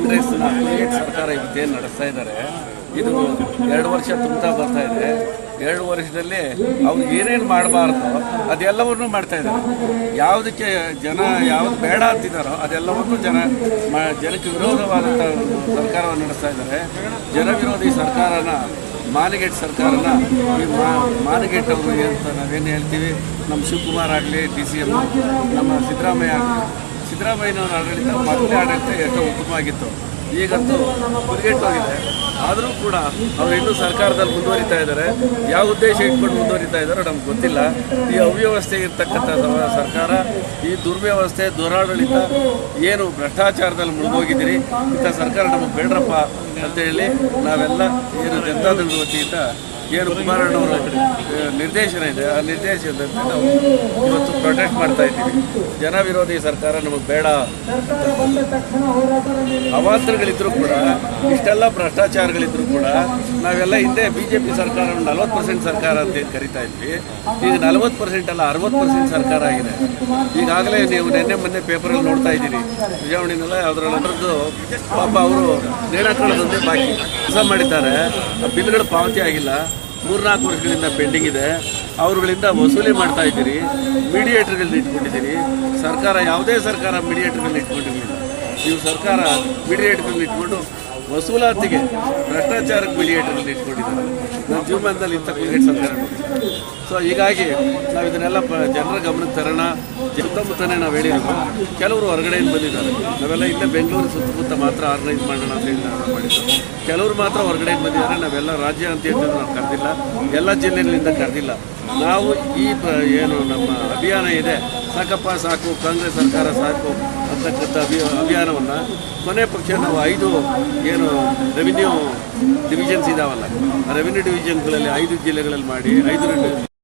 ಕಾಂಗ್ರೆಸ್ ಸರ್ಕಾರ ಇವತ್ತೇನು ನಡೆಸ್ತಾ ಇದ್ದಾರೆ. ಇದು ಎರಡು ವರ್ಷ ತುಂಬ್ತಾ ಬರ್ತಾ ಇದೆ. ಎರಡು ವರ್ಷದಲ್ಲಿ ಅವ್ರು ಏನೇನು ಮಾಡಬಾರ್ದು ಅದೆಲ್ಲವನ್ನೂ ಮಾಡ್ತಾ ಇದ್ದಾರೆ. ಯಾವುದಕ್ಕೆ ಜನ ಯಾವುದು ಬೇಡ ಅಂತಿದ್ದಾರೋ ಅದೆಲ್ಲವನ್ನೂ ಜನ ಜನಕ್ಕೆ ವಿರೋಧವಾದಂಥ ಸರ್ಕಾರವನ್ನು ನಡೆಸ್ತಾ ಇದ್ದಾರೆ. ಜನವಿರೋಧಿ ಸರ್ಕಾರನ ಮಾಲಿಗೇಟ್ ಸರ್ಕಾರನ ಈ ಮಾಲಿಗೇಟ್ ಅವರು ಅಂತ ನಾವೇನು ಹೇಳ್ತೀವಿ? ನಮ್ಮ ಶಿವಕುಮಾರ್ ಆಗಲಿ, ಡಿ ಸಿ ಎಂ ನಮ್ಮ ಸಿದ್ದರಾಮಯ್ಯ ಆಗಲಿ. ಸಿದ್ದರಾಮಯ್ಯನವರ ಆಡಳಿತ ಮೊದಲನೇ ಆಡಳಿತ ಎಷ್ಟೋ ಉತ್ತಮವಾಗಿತ್ತು ಈಗಂತೂ ಹೋಗಿದೆ ಆದರೂ ಕೂಡ ಅವರು ಇನ್ನೂ ಸರ್ಕಾರದಲ್ಲಿ ಮುಂದುವರಿತಾ ಇದ್ದಾರೆ. ಯಾವ ಉದ್ದೇಶ ಇಟ್ಕೊಂಡು ಮುಂದುವರಿತಾ ಇದ್ದಾರೋ ನಮ್ಗೆ ಗೊತ್ತಿಲ್ಲ. ಈ ಅವ್ಯವಸ್ಥೆ ಇರ್ತಕ್ಕಂಥ ಸರ್ಕಾರ, ಈ ದುರ್ವ್ಯವಸ್ಥೆ, ದುರಾಡಳಿತ ಏನು ಭ್ರಷ್ಟಾಚಾರದಲ್ಲಿ ಮುಳುಗೋಗಿದ್ದೀರಿ? ಇಂಥ ಸರ್ಕಾರ ನಮಗೆ ಬೇಡ್ರಪ್ಪ ಅಂತೇಳಿ ನಾವೆಲ್ಲ ಏನು ಜನತಾದಳದ ವತಿಯಿಂದ ಏನು ಕುಮಾರಣ್ಣವರ ನಿರ್ದೇಶನ ಇದೆ. ಆ ನಿರ್ದೇಶನದಂತೆ ನಾವು ಇವತ್ತು ಪ್ರೊಟೆಕ್ಟ್ ಮಾಡ್ತಾ ಇದ್ದೀವಿ. ಜನ ವಿರೋಧಿ ಸರ್ಕಾರ ನಮಗೆ ಬೇಡ ಅವಾಂತರಗಳಿದ್ರು ಕೂಡ, ಇಷ್ಟೆಲ್ಲ ಭ್ರಷ್ಟಾಚಾರಗಳಿದ್ರು ಕೂಡ, ನಾವೆಲ್ಲ ಹಿಂದೆ ಬಿ ಜೆ ಪಿ ಸರ್ಕಾರ, ನಲ್ವತ್ತು ಪರ್ಸೆಂಟ್ ಸರ್ಕಾರ ಅಂತ ಏನು ಕರಿತಾ ಇದ್ವಿ. ಈಗ ನಲ್ವತ್ತು ಪರ್ಸೆಂಟ್ ಅಲ್ಲ ಅರವತ್ತು ಪರ್ಸೆಂಟ್ ಸರ್ಕಾರ ಆಗಿದೆ. ಈಗಾಗಲೇ ನೀವು ನಿನ್ನೆ ಮೊನ್ನೆ ಪೇಪರಲ್ಲಿ ನೋಡ್ತಾ ಇದ್ದೀರಿ. ವಿಜಯವಾಣಿನೆಲ್ಲ ಅದರಲ್ಲದ್ರದ್ದು ಪಾಪ ಅವರು ನೇಣಾಕೊಳ್ಳೋದೊಂದೇ ಬಾಕಿ. ಕೆಲಸ ಮಾಡಿದ್ದಾರೆ. ಬಿಲ್ಗಳು ಪಾವತಿ ಆಗಿಲ್ಲ. ಮೂರ್ನಾಲ್ಕು ವರ್ಷಗಳಿಂದ ಪೆಂಡಿಂಗ್ ಇದೆ. ಅವರುಗಳಿಂದ ವಸೂಲಿ ಮಾಡ್ತಾ ಇದ್ದೀರಿ. ಮೀಡಿಯೇಟರ್ಗಳನ್ನ ಇಟ್ಕೊಂಡಿದ್ದೀರಿ. ಸರ್ಕಾರ, ಯಾವುದೇ ಸರ್ಕಾರ ಮೀಡಿಯೇಟರ್ಗಳನ್ನ ಇಟ್ಕೊಂಡಿರಲಿಲ್ಲ. ನೀವು ಸರ್ಕಾರ ಮೀಡಿಯೇಟರ್ಗಳನ್ನ ಇಟ್ಕೊಂಡು ವಸೂಲಾತಿಗೆ ಭ್ರಷ್ಟಾಚಾರಕ್ಕೆ ಬಿಲಿಯೇಟರಲ್ಲಿ ಇಟ್ಕೊಂಡಿದ್ದಾರೆ. ನಮ್ಮ ಜೀವಮಾನದಲ್ಲಿ ಇಂಥ ಅಂತ ನೋಡಿಲ್ಲ. ಸೊ ಹೀಗಾಗಿ ನಾವು ಇದನ್ನೆಲ್ಲ ಪ ಜನರ ಗಮನಕ್ಕೆ ತರೋಣ. ಸುತ್ತಮುತ್ತನೇ ನಾವು ಹೇಳಿರೋದು, ಕೆಲವರು ಹೊರಗಡೆಯಿಂದ ಬಂದಿದ್ದಾರೆ. ನಾವೆಲ್ಲ ಇಲ್ಲೇ ಬೆಂಗಳೂರು ಸುತ್ತಮುತ್ತ ಮಾತ್ರ ಆರ್ಗನೈಸ್ ಮಾಡೋಣ ಅಂತ ಹೇಳಿ ನಾವು ಮಾಡಿದ್ದು. ಕೆಲವರು ಮಾತ್ರ ಹೊರಗಡೆಯಿಂದ ಬಂದಿದ್ದಾರೆ. ನಾವೆಲ್ಲ ರಾಜ್ಯ ಅಂತ ಹೇಳಿದ್ರೆ ನಾವು ಕರೆದಿಲ್ಲ. ಎಲ್ಲ ಜಿಲ್ಲೆಗಳಿಂದ ಕರೆದಿಲ್ಲ. ನಾವು ಈ ಏನು ನಮ್ಮ ಅಭಿಯಾನ ಇದೆ, ಸಾಕಪ್ಪ ಸಾಕು, ಕಾಂಗ್ರೆಸ್ ಸರ್ಕಾರ ಸಾಕು ಅಂತಕ್ಕಂಥ ಅಭಿ, ಅಭಿಯಾನವನ್ನು ಕೊನೆ ಪಕ್ಷ ನಾವು ಐದು ಏನು ರೆವಿನ್ಯೂ ಡಿವಿಷನ್ಸ್ ಇದಾವಲ್ಲ, ಆ ರೆವಿನ್ಯೂ ಡಿವಿಷನ್ಗಳಲ್ಲಿ ಐದು ಜಿಲ್ಲೆಗಳಲ್ಲಿ ಮಾಡಿ, ಐದು